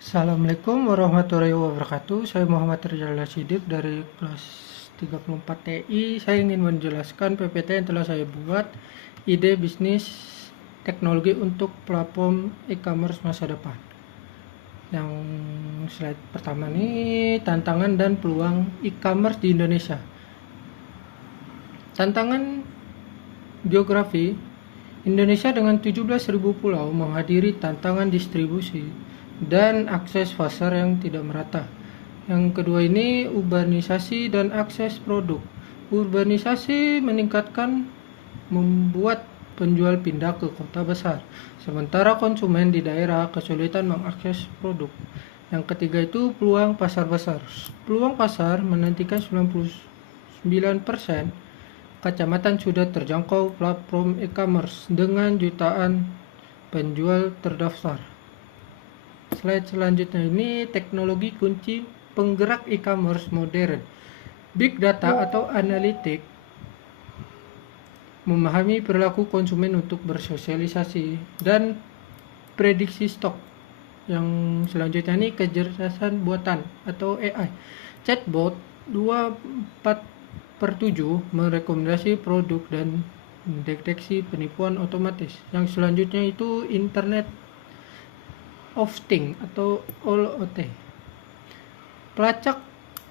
Assalamualaikum warahmatullahi wabarakatuh. Saya Muhammad Rizal Sidik dari kelas 34 TI. Saya ingin menjelaskan PPT yang telah saya buat, ide bisnis teknologi untuk platform e-commerce masa depan. Yang slide pertama ini tantangan dan peluang e-commerce di Indonesia. Tantangan geografi Indonesia dengan 17.000 pulau menghadiri tantangan distribusi dan akses pasar yang tidak merata. Yang kedua ini urbanisasi dan akses produk. Urbanisasi meningkatkan membuat penjual pindah ke kota besar, sementara konsumen di daerah kesulitan mengakses produk. Yang ketiga itu peluang pasar besar. Peluang pasar menantikan 99% kecamatan sudah terjangkau platform e-commerce dengan jutaan penjual terdaftar. Slide selanjutnya ini teknologi kunci penggerak e-commerce modern. Big data atau analitik memahami perilaku konsumen untuk bersosialisasi dan prediksi stok. Yang selanjutnya ini kecerdasan buatan atau AI. Chatbot 24/7 merekomendasi produk dan mendeteksi penipuan otomatis. Yang selanjutnya itu Internet of Things atau IoT. Pelacak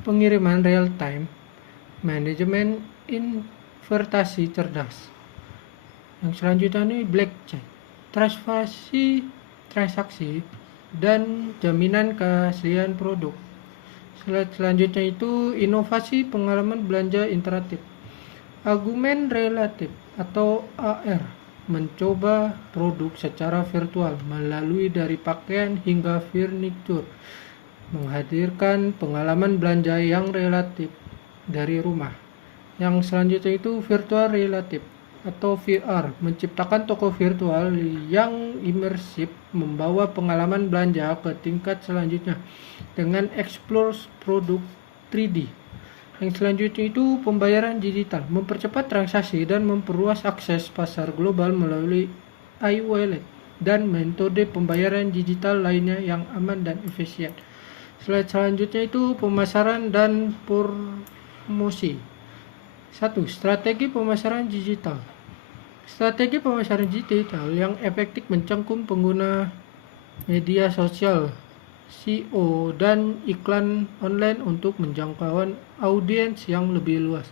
pengiriman real time, manajemen investasi cerdas. Yang selanjutnya ini blockchain, transaksi dan jaminan keaslian produk. Slide selanjutnya itu inovasi pengalaman belanja interaktif. Argumen relatif atau AR mencoba produk secara virtual melalui dari pakaian hingga furniture, menghadirkan pengalaman belanja yang relatif dari rumah. Yang selanjutnya itu virtual relatif atau VR, menciptakan toko virtual yang imersif, membawa pengalaman belanja ke tingkat selanjutnya dengan explore produk 3D. Yang selanjutnya itu pembayaran digital, mempercepat transaksi dan memperluas akses pasar global melalui e-wallet dan metode pembayaran digital lainnya yang aman dan efisien. Slide selanjutnya itu pemasaran dan promosi. 1. Strategi pemasaran digital. Strategi pemasaran digital yang efektif mencangkup pengguna media sosial, SEO, dan iklan online untuk menjangkau audiens yang lebih luas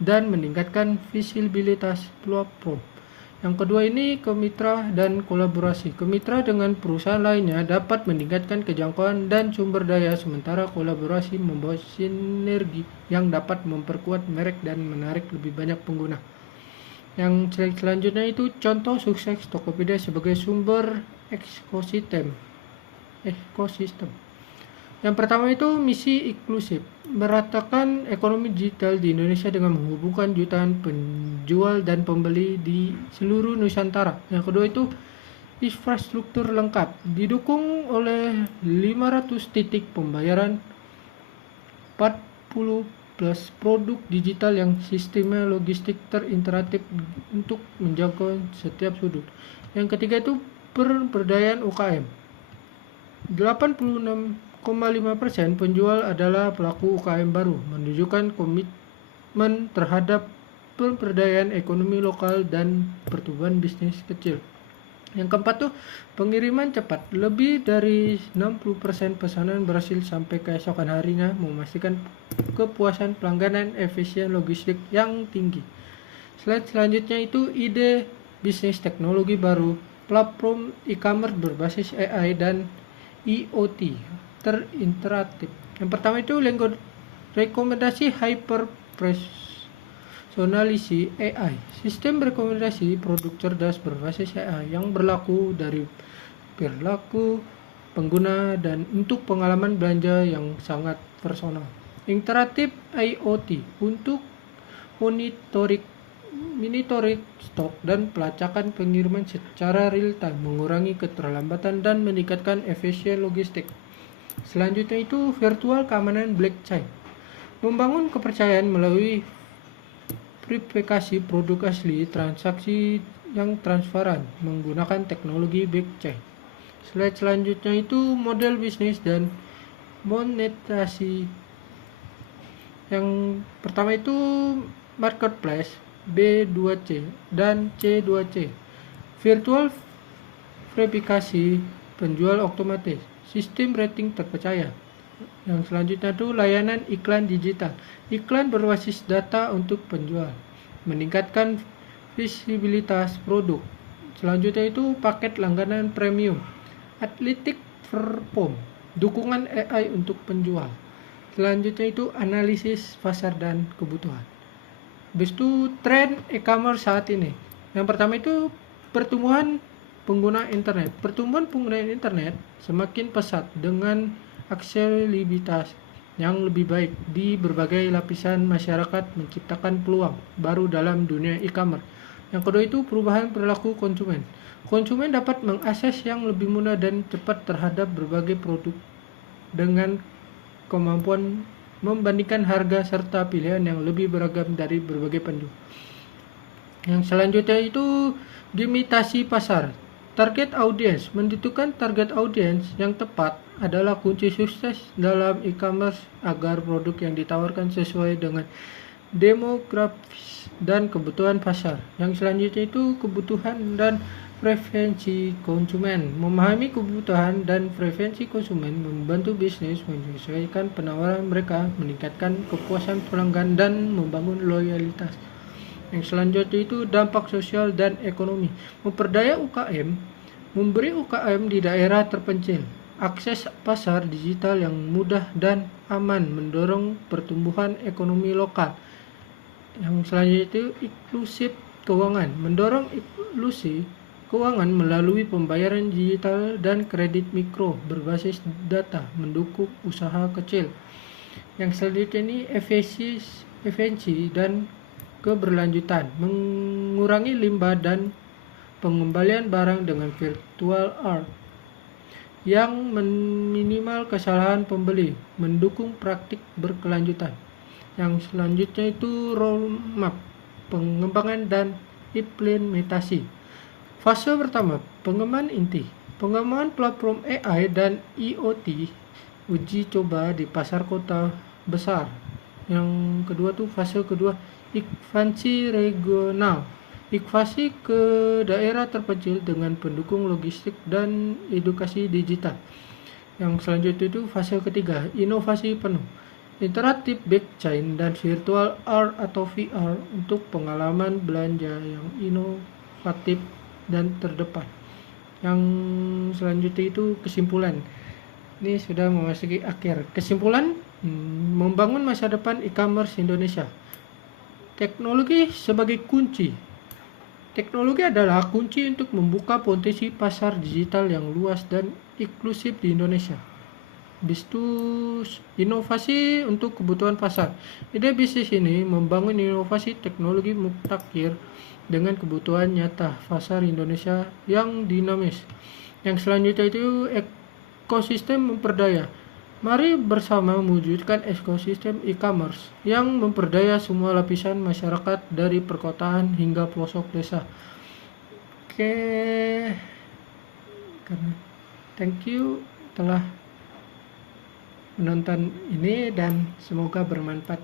dan meningkatkan visibilitas platform. Yang kedua ini kemitra dan kolaborasi. Kemitra dengan perusahaan lainnya dapat meningkatkan kejangkauan dan sumber daya, sementara kolaborasi membawa sinergi yang dapat memperkuat merek dan menarik lebih banyak pengguna. Yang selanjutnya itu contoh sukses Tokopedia sebagai sumber ekosistem. Yang pertama itu misi inklusif, meratakan ekonomi digital di Indonesia dengan menghubungkan jutaan penjual dan pembeli di seluruh Nusantara. Yang kedua itu infrastruktur lengkap, didukung oleh 500 titik pembayaran, 40 plus produk digital yang sistemnya logistik terinteraktif untuk menjangkau setiap sudut. Yang ketiga itu pemberdayaan UKM. 86,5% penjual adalah pelaku UKM baru, menunjukkan komitmen terhadap pemberdayaan ekonomi lokal dan pertumbuhan bisnis kecil. Yang keempat tuh pengiriman cepat. Lebih dari 60% pesanan berhasil sampai keesokan harinya, memastikan kepuasan pelanggan efisien logistik yang tinggi. Slide selanjutnya itu ide bisnis teknologi baru, platform e-commerce berbasis AI dan IoT terinteraktif. Yang pertama itu rekomendasi hyper personalisasi AI, sistem rekomendasi produk cerdas berbasis AI yang berlaku dari perilaku pengguna dan untuk pengalaman belanja yang sangat personal. Interaktif IoT untuk monitoring stok dan pelacakan pengiriman secara real time, mengurangi keterlambatan dan meningkatkan efisien logistik. Selanjutnya itu virtual keamanan blockchain, membangun kepercayaan melalui verifikasi produk asli, transaksi yang transparan menggunakan teknologi blockchain. Slide selanjutnya itu model bisnis dan monetisasi. Yang pertama itu marketplace, B2C dan C2C. Virtual verifikasi penjual otomatis, sistem rating terpercaya. Yang selanjutnya itu layanan iklan digital. Iklan berbasis data untuk penjual, meningkatkan visibilitas produk. Selanjutnya itu paket langganan premium, Athletic Perform, dukungan AI untuk penjual. Selanjutnya itu analisis pasar dan kebutuhan. Habis itu tren e-commerce saat ini. Yang pertama itu pertumbuhan pengguna internet. Pertumbuhan pengguna internet semakin pesat dengan aksesibilitas yang lebih baik di berbagai lapisan masyarakat, menciptakan peluang baru dalam dunia e-commerce. Yang kedua itu perubahan perilaku konsumen. Konsumen dapat mengakses yang lebih mudah dan cepat terhadap berbagai produk dengan kemampuan membandingkan harga serta pilihan yang lebih beragam dari berbagai penjual. Yang selanjutnya itu limitasi pasar. Target audience. Menentukan target audience yang tepat adalah kunci sukses dalam e-commerce agar produk yang ditawarkan sesuai dengan demografis dan kebutuhan pasar. Yang selanjutnya itu kebutuhan dan preferensi konsumen. Memahami kebutuhan dan preferensi konsumen membantu bisnis menyesuaikan penawaran mereka, meningkatkan kepuasan pelanggan dan membangun loyalitas. Yang selanjutnya itu dampak sosial dan ekonomi. Memperdaya UKM, memberi UKM di daerah terpencil akses pasar digital yang mudah dan aman, mendorong pertumbuhan ekonomi lokal. Yang selanjutnya itu inklusif keuangan, mendorong inklusi keuangan melalui pembayaran digital dan kredit mikro berbasis data, mendukung usaha kecil. Yang selanjutnya ini efisiensi dan keberlanjutan, mengurangi limbah dan pengembalian barang dengan virtual art yang meminimal kesalahan pembeli, mendukung praktik berkelanjutan. Yang selanjutnya itu roadmap, pengembangan dan implementasi. Fase pertama, pengembangan inti, pengembangan platform AI dan IoT, uji coba di pasar kota besar. Yang kedua tuh fase kedua, ekspansi regional, ekspansi ke daerah terpencil dengan pendukung logistik dan edukasi digital. Yang selanjutnya itu fase ketiga, inovasi penuh, interaktif blockchain dan virtual art atau VR untuk pengalaman belanja yang inovatif dan terdepan. Yang selanjutnya itu kesimpulan. Ini sudah memasuki akhir. Kesimpulan, membangun masa depan e-commerce Indonesia. Teknologi sebagai kunci. Teknologi adalah kunci untuk membuka potensi pasar digital yang luas dan inklusif di Indonesia. Bisnis inovasi untuk kebutuhan pasar. Ide bisnis ini membangun inovasi teknologi mutakhir dengan kebutuhan nyata pasar Indonesia yang dinamis. Yang selanjutnya itu ekosistem memperdaya. Mari bersama mewujudkan ekosistem e-commerce yang memperdaya semua lapisan masyarakat dari perkotaan hingga pelosok desa. Oke, thank you telah menonton ini dan semoga bermanfaat.